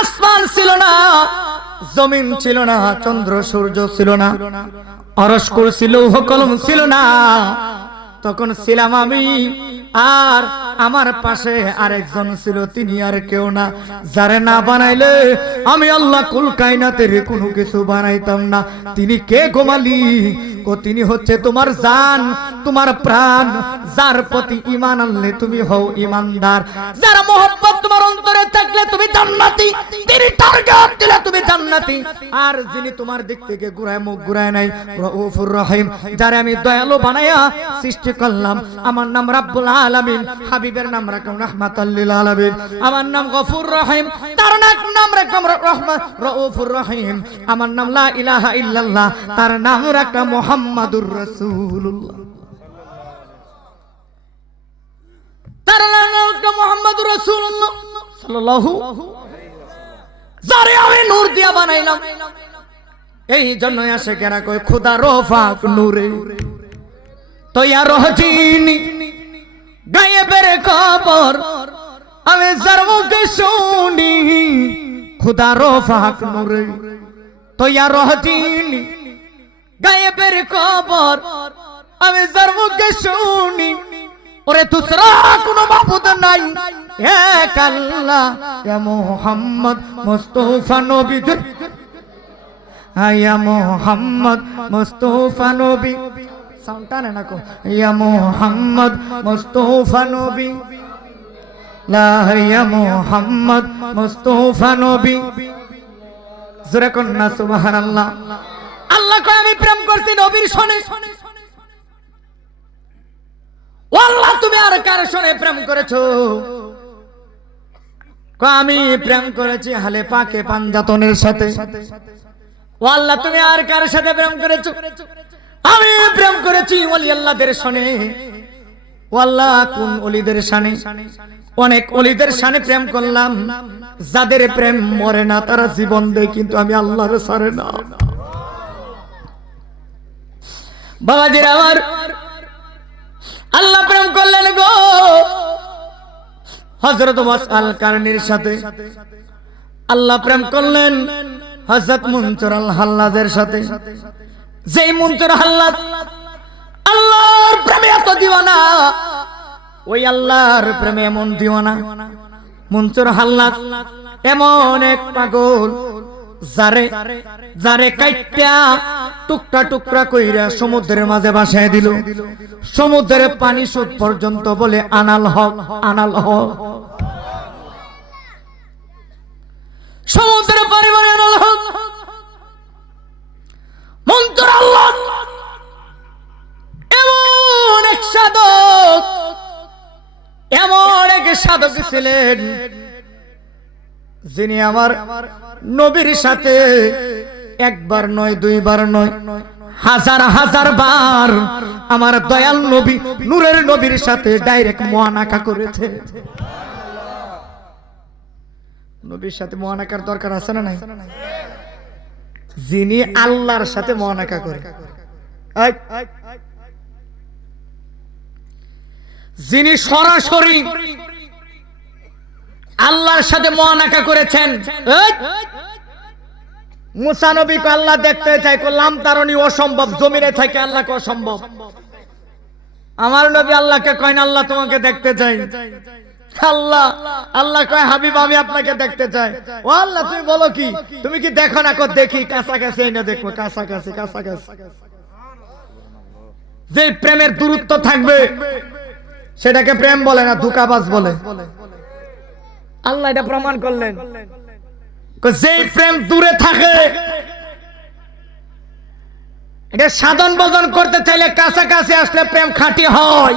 আসমান ছিল না, জমিন ছিল না, চন্দ্র সূর্য ছিল না, আরশ কুরসি লৌহ কলম ছিল না। তখন ছিলাম আমি, আর আমার পাশে আরেকজন ছিল, তিনি আর কেউ না। যারে না বানাইলে আমি আল্লাহ কুল কায়নাতের কোনো কিছু বানাইতাম না। তিনি কে গো মালিক? ও তিনি হচ্ছে তোমার জান, তোমার প্রাণ, যার প্রতি ঈমান আনলে তুমি হও ঈমানদার, যার মহব্বত তোমার অন্তরে থাকলে তুমি জান্নাতি, তিনি টার্গেট দিলে তুমি জান্নাতি। আর যিনি তোমার দিক থেকে ঘুরায় মুখ ঘুরায় নাই, রউফুর রহিম, যারে আমি দয়ালু বানায়া সৃষ্টি করলাম। আমার নাম রাব্বুল আলামিন, হাবিবের নাম রাখলাম রাহমাতাল লিল আলামিন। আমার নাম গফুর রহিম, তার নাম রাখলাম রহমান রউফুর রহিম। আমার নাম লা ইলাহা ইল্লাল্লাহ, তার নাম রাখলাম মুহাম্মাদুর রাসূলুল্লাহ। তার নাম রাখলাম মুহাম্মাদুর রাসূলুল্লাহ সাল্লাল্লাহু। যারে আমি নূর দিয়া বানাইলাম, এই জন্য আসে কেনা কই খুদা রফাক নূরে তৈয়া রহজিনি গায়েবের খবর আমি যার মুখে শুনি, খুদা রফাক নূরে তৈয়া রহজিনি গায়েবের খবর আমি যার মুখে শুনি। ওরে দুসরা কোনো মাবুদ নাই, এক আল্লাহ, ইয়া মুহাম্মদ মুস্তাফা নবী, ইয়া মুহাম্মদ মুস্তাফা নবী, সাউন্ডটা না কো, ইয়া মুহাম্মদ মুস্তাফা নবী, লা ইয়া মুহাম্মদ মুস্তাফা নবী। জোরে কোন না সুবহানাল্লাহ। আল্লাহ কয় আমি প্রেম করছি নবীর শোনে। ও আল্লাহ তুমি আর কার শোনে প্রেম করেছো? আমি প্রেম করেছি হালে পাকে পাঞ্জাতনের সাথে। ও আল্লাহ তুমি আর কার সাথে প্রেম করেছো? আমি প্রেম করেছি ওলি আল্লাহদের শোনে। ও আল্লাহ কোন ওলিদের শানে? অনেক ওলিদের শানে প্রেম করলাম, যাদের প্রেম মরে না, তারা জীবন দেয়, কিন্তু আমি আল্লাহর ছাড়ে না। বাবাজির আমার, আল্লাহ প্রেম করলেন গো হযরত ওয়াসআল কারনির সাথে। আল্লাহ প্রেম করলেন হযরত মুনসুর আল হাল্লাজের সাথে। যেই মুনসুর হাল্লাজ আল্লাহর প্রেমে এত দিওয়ানা, ওই আল্লাহর প্রেমে এমন দিওয়ানা মুনসুর হাল্লাজ, এমন এক পাগল, যারে কাইট্টা টুকরা টুকরা কইরা সমুদ্রের মাঝে ভাসায় দিল। সমুদ্রের পানি সুদ পর্যন্ত বলে আনাল হক, আনাল হক। সমুদ্রের পানি বলে আনাল হক। মুনসুর আল্লাহ এমন এক সাধক, এমন এক সাধক ছিলেন, যিনি আমার নবীর সাথে একবার নয়, দুইবার নয়, হাজার হাজার বার আমার দয়াল নবী নূরের নবীর সাথে ডাইরেক্ট মুআনাকা করেছে। নবীর সাথে মুআনাকার দরকার আছে না নাই? যিনি আল্লাহর সাথে মুআনাকা করে, যিনি সরাসরি আল্লাহর সাথে মুআনাকা করেছেন। মুসা নবীকে আল্লাহ দেখতে চাই, করলাম তারনি অসম্ভব, জমিনে থাকে আল্লাহকে অসম্ভব। আমার নবী আল্লাহকে কয় না আল্লাহ তোমাকে দেখতে চাই। আল্লাহ কয় হাবিব আমি আপনাকে দেখতে চাই। ও আল্লাহ তুমি বলো কি, তুমি কি দেখো না? দেখি, কাছাকাছি এই না দেখবো, কাছাকাছি কাছাকাছি। যে প্রেমের দূরত্ব থাকবে সেটাকে প্রেম বলে না, ধোঁকাবাজ বলে। আল্লাহ এটা প্রমাণ করলেন। যে প্রেম দূরে থাকে, এটা সাধন ভজন করতে চাইলে কাছাকাছি আসলে প্রেম খাঁটি হয়।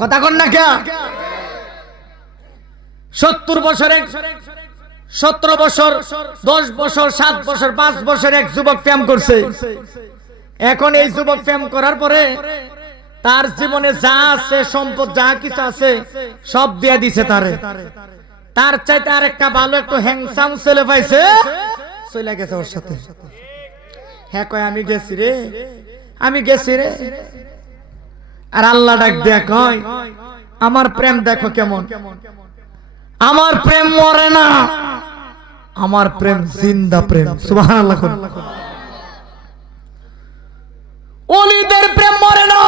কথা কন না কে? 70 বছরে 17 বছর 10 বছর 7 বছর 5 বছর এক যুবক প্রেম করছে। এখন এই যুবক প্রেম করার পরে তার জীবনে যা আছে, সম্পদ যা কিছু আছে সব দিয়ে দিছে তারে। তার চাইতে আরেকটা ভালো একটু হ্যাংসাম ছেলে পাইছে, চলে গেছে ওর সাথে। হ্যাঁ কয় আমি গেছি রে, আমি গেছি রে। আর আল্লাহ ডাক দেয়া কয় আমার প্রেম দেখো কেমন, আমার প্রেম মরে না, আমার প্রেম জিন্দা প্রেম। সুবহানাল্লাহ। ওলিদের প্রেম মরে না।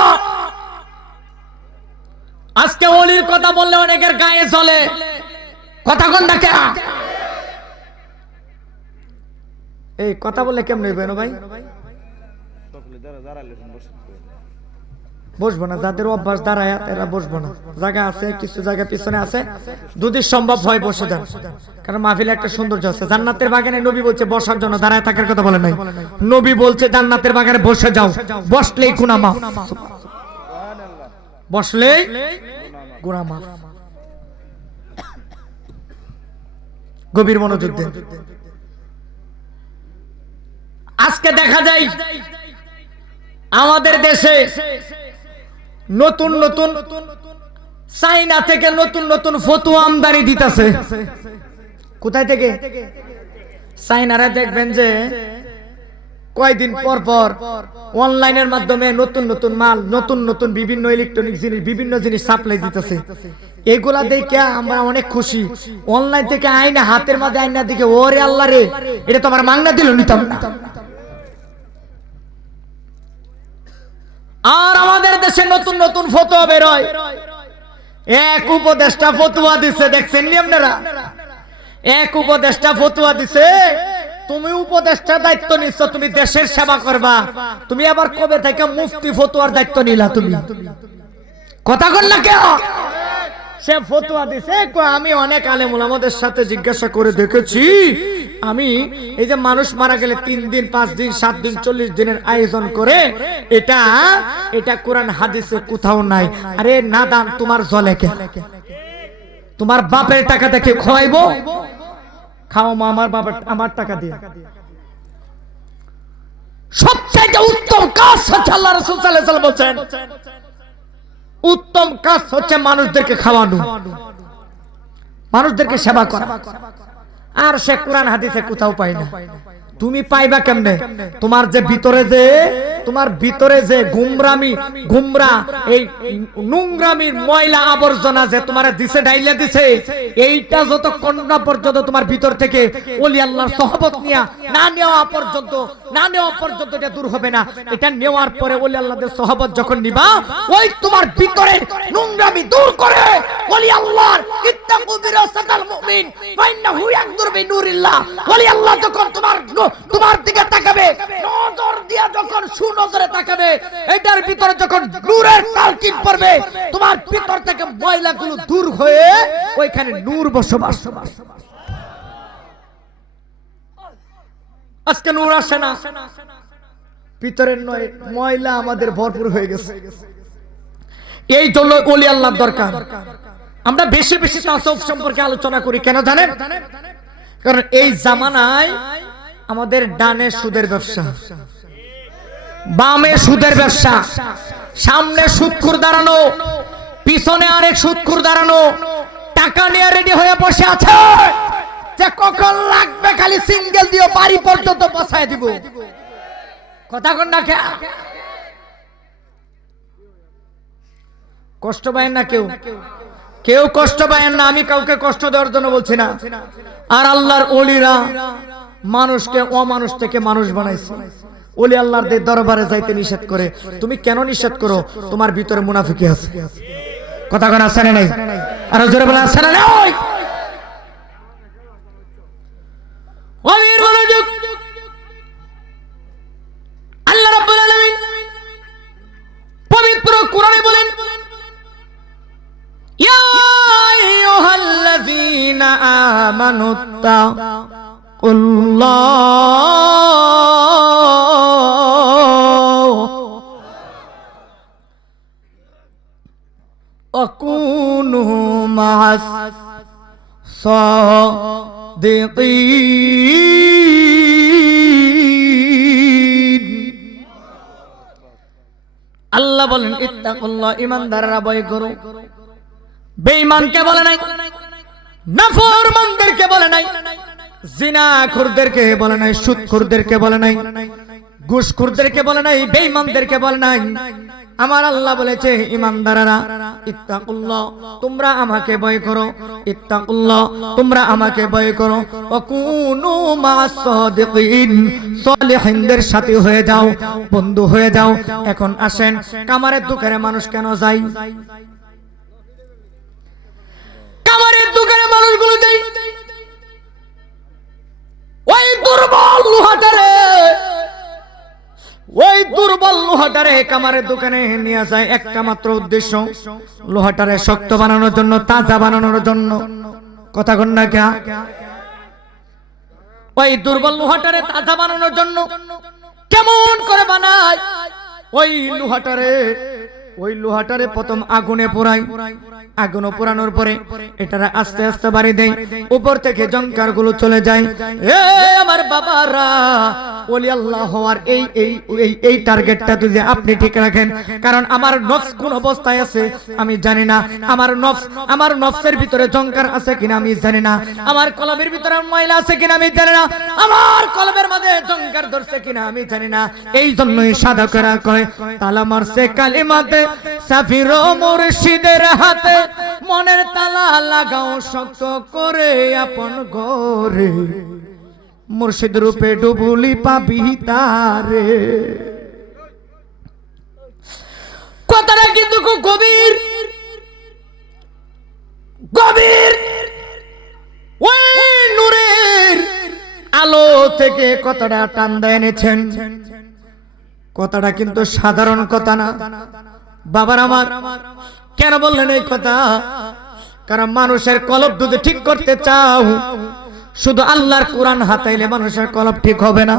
আজকে ওলির কথা বললে অনেকের গায়ে চলে, কথা কোন ডাকে এই কথা বললে কেমন হইবে না ভাই? বসবো না, যাদের অভ্যাস দাঁড়ায় এরা বসবো না। জায়গা আছে, কিছু জায়গা পিছনে আছে, যদি সম্ভব হয় বসে যান, কারণ মাহফিলে একটা সৌন্দর্য আছে। জান্নাতের বাগানে নবী বলছে বসার জন্য, দাঁড়ায় থাকার কথা বলে নাই। নবী বলছে জান্নাতের বাগানে বসে যাও, বসলেই গুনাহ মাফ, বসলেই গুনাহ মাফ। গভীর মনোযোগ দেন। আজকে দেখা যায় আমাদের দেশে নতুন নতুন চাইনা থেকে নতুন নতুন ফতোয়া আমদানি দিতেছে। কোথায় থেকে? চাইনারা দেখবেন যে কয়দিন পর পর অনলাইনের মাধ্যমে নতুন নতুন মাল, নতুন নতুন বিভিন্ন ইলেকট্রনিক জিনিস, বিভিন্ন জিনিস সাপ্লাই দিতেছে। এগুলা দেখে আমরা অনেক খুশি। অনলাইন থেকে আইনা হাতের মাঝে আইনা দিকে, ওরে আল্লাহ রে, এটা তো আমার মাংনা দিল, নিতাম না। আর আমাদের দেশে নতুন নতুন ফতোয়া বের হয়। এক উপদেষ্টা ফতোয়া দিছে, দেখছেন নি আপনারা? এক উপদেষ্টা ফতোয়া দিছে, তুমি উপদেষ্টার দায়িত্ব নিচ্ছ, তুমি দেশের সেবা করবা, তুমি আবার কবে থেকে মুফতি ফতোয়ার দায়িত্ব নিলা? তুমি কথা কন না কেন? সে ফতোয়া দিছে, আমি অনেক আলেম ওলামাদের সাথে জিজ্ঞাসা করে দেখেছি, আমি এই যে মানুষ মারা গেলে 3 দিন 5 দিন 7 দিন 40 দিনের আয়োজন করে, এটা কোরআন হাদিসে কোথাও নাই। আরে নাদান, তোমার জলে কে? তোমার বাপের টাকা দেখে খাওয়াইবো? খাও মা, আমার বাবার, আমার টাকা দিয়ে। সবচেয়ে উত্তম কাজ হচ্ছে, আল্লাহ রাসূল সাল্লাল্লাহু আলাইহি ওয়াসাল্লাম বলেন, উত্তম কাজ হচ্ছে মানুষদেরকে খাওয়ানো, মানুষদেরকে সেবা করা। আর সে কোরআন হাদিসে কোথাও পাই না। তুমি পাইবা কেমনে? তোমার ভিতরে যে গুমরা এই নোংরামির ময়লা আবর্জনা যে তোমার দিছে, ডাইলে দিছে, এইটা যতক্ষণ না পর্যন্ত তোমার ভিতর থেকে ওলি আল্লাহর সহবত না নেওয়া পর্যন্ত এটা দূর হবে না। এটা নেওয়ার পরে ওলি আল্লাহদের সহবত যখন নিবা, ওই তোমার ভিতরের নোংরামি দূর করে ওলি আল্লাহর ইত্তাকু বিরাসাতাল মুমিন ফাইন্নাহু ইয়াকদুরু বিনুরিল্লাহ, ওলি আল্লাহ যখন তোমার দিকে তাকাবে, নজর দিয়া যখন সুনজরে তাকাবে, এটার ভিতরে যখন নূরের তালকিন পড়বে, তোমার ভিতর থেকে ময়লাগুলো দূর হয়ে ওইখানে নূর বসবাস। আজকে নূর আসে না, ভিতরের ময়লা আমাদের ভরপুর হয়ে গেছে। এই জন্য ওলি আল্লাহর দরকার। আমরা বেশি বেশি তাসাউফ সম্পর্কে আলোচনা করি, কেন জানেন? কারণ এই জামানায় আমাদের ডানে সুদের ব্যবসা, বামে সুদের ব্যবসা, সামনে সুদখোর দাঁড়ানো, পিছনে আরেক সুদখোর দাঁড়ানো, টাকা নিয়ে রেডি হয়ে বসে আছে যে কখন লাগবে খালি সিঙ্গেল দিয়ে বাড়ি পর্যন্ত পৌঁছায় দিব। কথা কন না? কষ্ট পায় না কেউ কষ্ট পায় না। আমি কাউকে কষ্ট দেওয়ার জন্য বলছি না। আর আল্লাহর ওলিরা মানুষকে অমানুষ থেকে মানুষ বানাইছে। ওলি আল্লাহর দরবারে যাইতে নিষেধ করে। তুমি কেন নিষেধ করো? তোমার ভিতরে মুনাফিকি আছে। কথা কোন আছে না নাই? আর জোরে বলেন আছে না নাই? ওলির মনোযোগ। আল্লাহ রাব্বুল আলামিন পবিত্র কোরআনে বলেন, ইয়া আইয়ুহাল্লাযীনা আমানুত্তাকুল্লাহ ওয়া কুনু মা'আস সাদিকিন। আল্লাহ বলেন ইত্তাকুল্লাহ, ঈমানদাররা ভয় করো। বেঈমানকে বলে নাই, নাফরমানদেরকে বলে নাই, জিনাখোরদেরকে বলে নাই, সুদখোরদেরকে বলে নাই, ঘুষখোরদেরকে বলে নাই, বেঈমানদেরকে বলে নাই। আমার আল্লাহ বলেছে ঈমানদাররা ইত্তাকুল্লাহ, তোমরা আমাকে ভয় করো, ইত্তাকুল্লাহ, তোমরা আমাকে ভয় করো, ওয়াকুনু মা'আস সাদিকিন, সালিহিনদের সাথী হয়ে যাও, বন্ধু হয়ে যাও। এখন আসেন, কামারের দোকানে মানুষ কেন যায়? কামারের দোকানে মানুষগুলো যায় ওই দুর্বল লোহাটারে, ওই দুর্বল লোহাটারে কামারের দোকানে নিয়ে যায় একটা মাত্র উদ্দেশ্য, লোহাটারে শক্ত বানানোর জন্য, তাজা বানানোর জন্য। কথা কন না কে? ওই দুর্বল লোহাটারে তাজা বানানোর জন্য কেমন করে বানায়? ওই লোহাটারে প্রথম আগুনে পোড়ায়, আগুনে পোড়ানোর পরে এটারে আস্তে আস্তে বাড়ি দেয়, উপর থেকে জংকার গুলো চলে যায়। এ আমার বাবারা, ওলি আল্লাহ হওয়ার এই টার্গেটটা যদি আপনি ঠিক রাখেন, কারণ আমার নফস কোন অবস্থায় আছে আমি জানি না, আমার নফসের ভিতরে জংকার আছে কিনা আমি জানি না, আমার কলবের ভিতরে ময়লা আছে কিনা আমি জানি না, আমার কলবের মধ্যে জংকার ধরছে কিনা আমি জানি না। এই জন্যই সাধকেরা কয় তালা মারছে কালিমাতে সাফির মুর্শিদের হাতে, মনের তালা লাগাও শক্ত করে আপন ঘরে, মুর্শিদ রূপে ডুবুলি পাবি তারে। কথাটা কিন্তু খুব গভীর গভীর। ওই নূরের আলো থেকে কথাটা টান দিয়ে এনেছেন। কথাটা কিন্তু সাধারণ কথা না বাবার আমার। কেন বললেন এই কথা? কারণ মানুষের কলব যদি ঠিক করতে চাও, শুধু আল্লাহর কোরআন হাতাইলে মানুষের কলব ঠিক হবে না।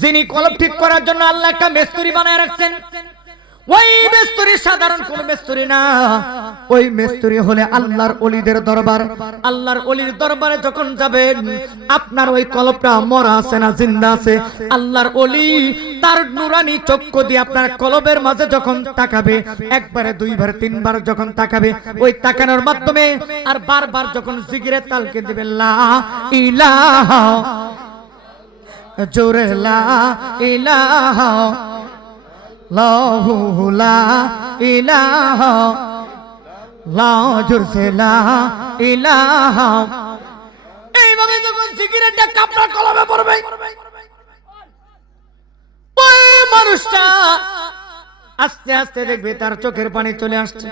যিনি কলব ঠিক করার জন্য আল্লাহ একটা মিস্ত্রি বানায় রাখছেন, ওই মিস্ত্রি সাধারণ কোন মিস্ত্রি না, ওই মিস্ত্রি হলে আল্লাহর ওলিদের দরবার। আল্লাহর ওলির দরবারে যখন যাবেন, আপনার ওই কলবটা মরা আছে না জিন্দা আছে, আল্লাহর ওলি তার নুরানি চক্ষু দিয়ে আপনার কলবের মাঝে যখন তাকাবে, একবারে দুইবার তিনবার যখন তাকাবে, ওই তাকানোর মাধ্যমে আর বারবার যখন জিকিরের তালকে দিবে লা ইলাহা, জোরে লা ইলাহা লাহু লা ইলাহা, লা জোরসে লা ইলাহা, এইভাবে যখন জিকিরের ডাক আপনার কলবে পড়বে, ওই মানুষটা আস্তে আস্তে দেখবে তার চোখের পানি চলে আসছে,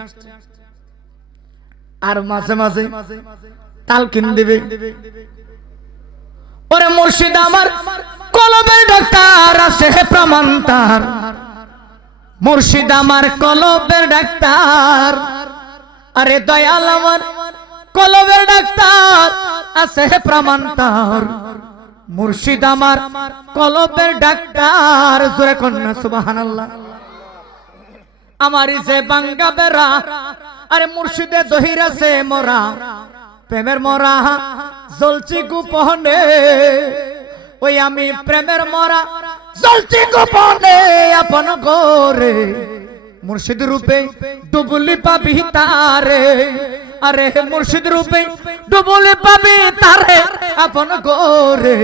আর মাঝে মাঝে তালকিন দিবে, ওরে মুর্শিদ আমার কলবের ডাক্তার আছে প্রমাণ তার, মুর্শিদ আমার কলবের ডাক্তার, আরে দয়াল আমার কলবের ডাক্তার আছে প্রমাণ তার, মুর্শিদ আমার কলবের ডাক্তার। জোরে কন্যা সুবহানাল্লাহ। আমার যে বাঙ্গা বেড়া, আরে মুর্শিদে জহির আছে মরা, প্রেমের মরা জ্বলছি গোপনে, ওই আমি প্রেমের মরা জ্বলছি গোপনে আপন ঘরে, মুর্শিদ রূপে ডুবুলি পাবি তারে, আরে মুর্শিদ রূপে ডুবুলি পাবি তারে আপন ঘরে,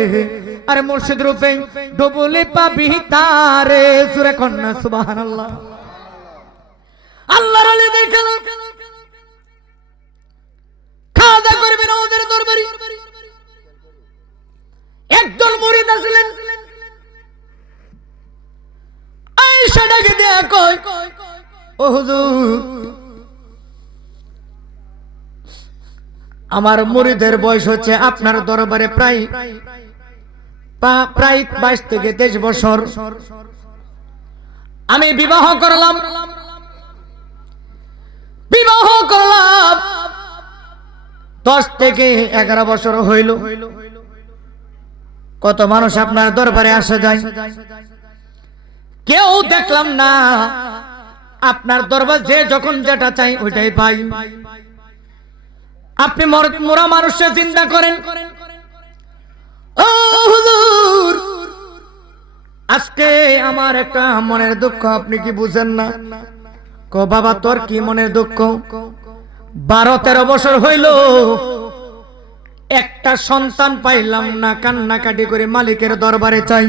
আরে মুর্শিদ রূপে ডুবুলি পাবি তারে। সূরা কন্যা সুবহানাল্লাহ। আল্লাহর ওলি দেখেন খাওয়া করবেন ওদের দরবারে, একদল মুরিদ আসলেন, আয়েশাটাকে দেয়া কয় ও হুজুর, আমার মুরিদের বয়স হচ্ছে আপনার দরবারে প্রায় 22 থেকে 23 বছর, আমি বিবাহ করলাম 10 থেকে 11 বছর হইল। কত মানুষ আপনার দরবারে আসে যায়, কেউ দেখলাম না আপনার দরবার যে যখন যেটা চাই ওইটাই পাই। আপনি মরা মানুষকে চিন্তা করেন। ও হুজুর, আজকে আমার একটা মনের দুঃখ, আপনি কি বুঝেন না? কো বাবা তোর কি মনের দুঃখ? 12-13 বছর হইল একটা সন্তান পাইলাম না, কান্নাকাটি করে মালিকের দরবারে চাই।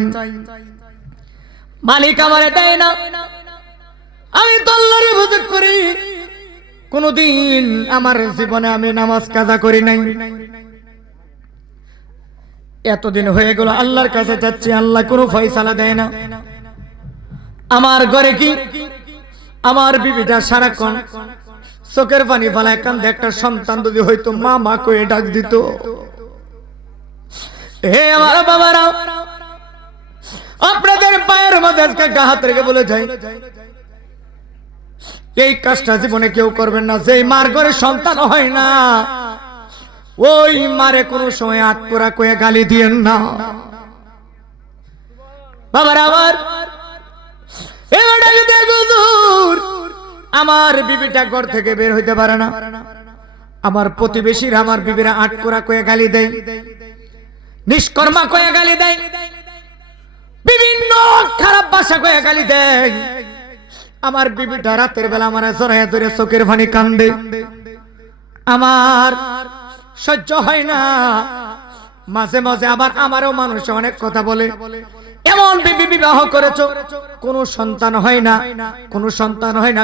মালিক আমারে দেয় না, আমি তো আল্লাহর ইবাদত করি, কোনদিন আমার জীবনে আমি নামাজ কাজা করি নাই। এতদিন হয়ে গেল আল্লাহর কাছে যাচ্ছি, আল্লাহ কোনো ফয়সালা দেয় না। আমার ঘরে কি আমার বিবিটা সারাক্ষণ চোখের পানি ফেলায় কান্দে, একটা সন্তান যদি হয়তো মা মা কয়ে ডাক দিত। হে আমার বাবারা, আপনাদের পায়ের মধ্যে আজকে হাত রেখে বলে যাই, এই কাজটা জীবনে কেউ করবেন না। যেই মার ঘরে সন্তান হয় না, ওই মারে কোনো সময় আত্মরা কয়ে গালি দিয়েন না। বাবার আমার আমার বিবিটা ঘর থেকে বের হইতে পারে না, আমার প্রতিবেশীরা আমার বিবিরা আটকোরা কয়ে গালি দেয়, নিষ্কর্মা কয়ে গালি দেয়, বিভিন্ন খারাপ ভাষা কয়ে গালি দেয়। আমার বিবিটা রাতের বেলা আমার জড়াইয়া ধরে চোখের পানি কান্দে, আমার সহ্য হয় না। মাঝে মাঝে আবার আমারও মানুষ অনেক কথা বলে, এমন বিবি বিবাহ করেছো কোন সন্তান হয় না, কোন সন্তান হয় না।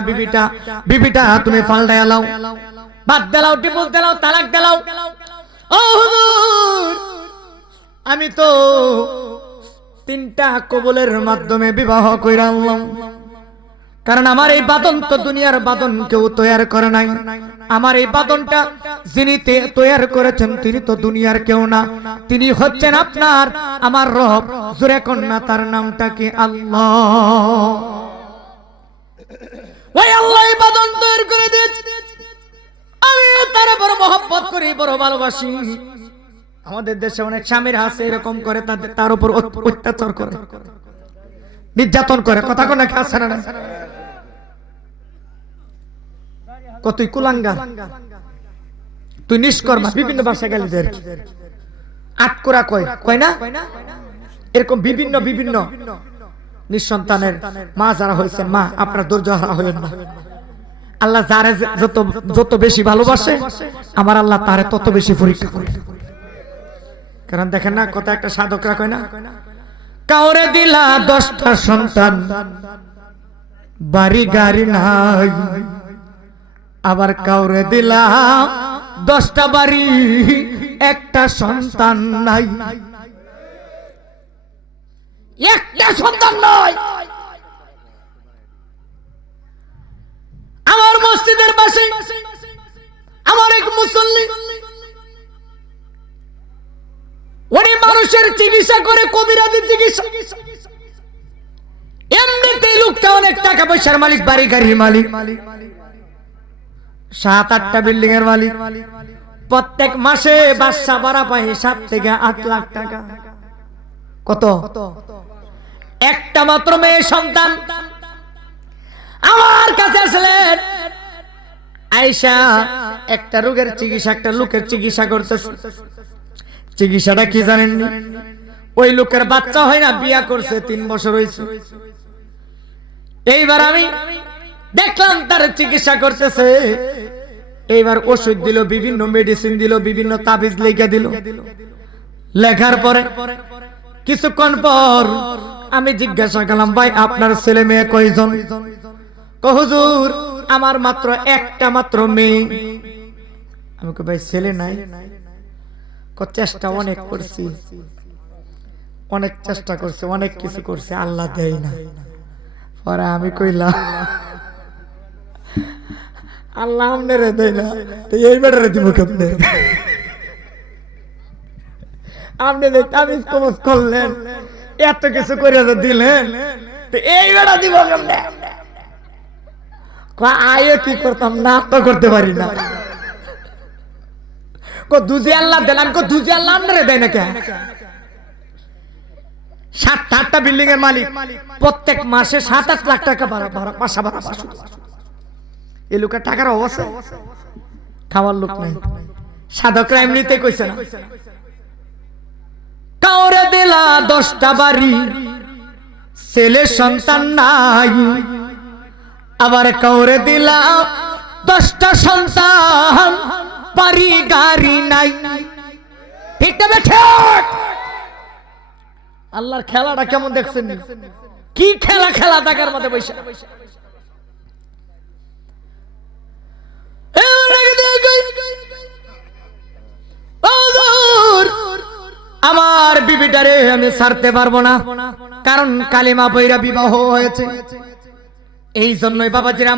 বিবিটা তুমি পাল্টায়া লাও, বাদ দিলাও, ডিভোর্স দিলাও, তালাক দিলাও। ও হুজুর, আমি তো 3টা কবুলের মাধ্যমে বিবাহ কইরা আনলাম, কারণ আমার এই বাদন তো দুনিয়ার বাদন কেউ তৈরি করে নাই। আমার এই বাদনটা যিনি তৈরি করেছেন তিনি তো দুনিয়ার কেউ না, তিনি হচ্ছেন আপনার আমার রব। জোরে কন্যা তার নামটা কি? আল্লাহ। ওই আল্লাহ এই বাদন তৈরি করে দিয়েছে, আমি তার বড় মহব্বত করি, বড় ভালোবাসি। আমাদের দেশে অনেক স্বামীরা আছে এরকম করে, তার উপর অত্যাচার করে, নির্যাতন করে। কথা কোন আছে না? কতই কুলাঙ্গা, তুই নিষ্কর্মা, বিভিন্ন ভাষায় গালি দেয়, আটকোরা কয় না, এরকম বিভিন্ন বিভিন্ন নিঃসন্তানের মা যারা হয়েছেন, মা আপনার ধৈর্য হারা হইলেন না। আল্লাহ যারে যত বেশি ভালোবাসে, আমার আল্লাহ তারে তত বেশি পরীক্ষা করে। কারণ দেখেন না, কথা একটা সাধকরা কয় না, কাউরে দিলা 10টা সন্তান, বাড়ি গাড়ি নাই, আবার কাউরে দিলা 10টা বাড়ি, একটা সন্তান নাই, একটা সন্তান নাই। আমার মসজিদের পাশে আমার এক মুসল্লি, উনি মানুষের চিকিৎসা করে, কবিরাজি চিকিৎসা। এমনিতেই লোকটা অনেক টাকা পয়সার মালিক, বাড়ি গাড়ির মালিক, 7-8টা বিল্ডিং এর মালিক। প্রত্যেক মাসে বাসা ভাড়া পায় 7 থেকে 8 লাখ টাকা। কত? একটা মাত্র মেয়ে সন্তান। আমার কাছে আসলেন আয়েশা, একটা রোগের চিকিৎসা, একটা লোকের চিকিৎসা করতেছে। চিকিৎসাটা কি জানেন? ওই লোকের বাচ্চা হয় না, বিয়া করছে, 3 বছর হয়েছে। এইবার আমি দেখলাম তার চিকিৎসা করতেছে। এইবার ওষুধ দিল, বিভিন্ন মেডিসিন দিল, বিভিন্ন তাবিজ লেখা দিল। লেখার পরে কিছুক্ষণ পর আমি জিজ্ঞাসা করলাম, ভাই আপনার ছেলে মেয়ে কয়জন? হুজুর আমার মাত্র একটা মাত্র মেয়ে। আমি কই ভাই ছেলে নাই? চেষ্টা অনেক করছি, অনেক চেষ্টা করছে, অনেক কিছু করছে, আল্লাহ দেয় না। পরে আমি কইলাম, আল্লাহ আমনেরে দেয় না তো এই বেটারে দিব কেমনে? আপনি তাবিজ কবজ করলেন, এত কিছু করে দিলেন, তো এই বেটা দিব কেমনে? আয়ে কি করতাম, না তো করতে পারি না। দুজি আল্লাহ দেন, আমি দুজি আল্লাহ আমনেরে দেয় না কেন? 7-8টা বিল্ডিং এর মালিক, প্রত্যেক মাসে 7-8 লাখ টাকা বাসা ভাড়া। এই লোকের টাকার অবস্থা, খাওয়ার লোক নাই। সাধকরা এমনিতে কইছে না, কাউরে দিলা 10টা বাড়ি, ছেলে সন্তান নাই, আবার কাউরে দিলা 10টা সন্তান, বাড়ি গাড়ি নাই। ঠিক না? আল্লাহর খেলাটা কেমন দেখছেন? কি খেলা খেলা টাকার মধ্যে বসে আমার বিবিটারে আমি ছাড়তে পারবো না, কারণ কালিমা পয়রা বিবাহ হয়েছে। এই জন্যই বাবাজিরা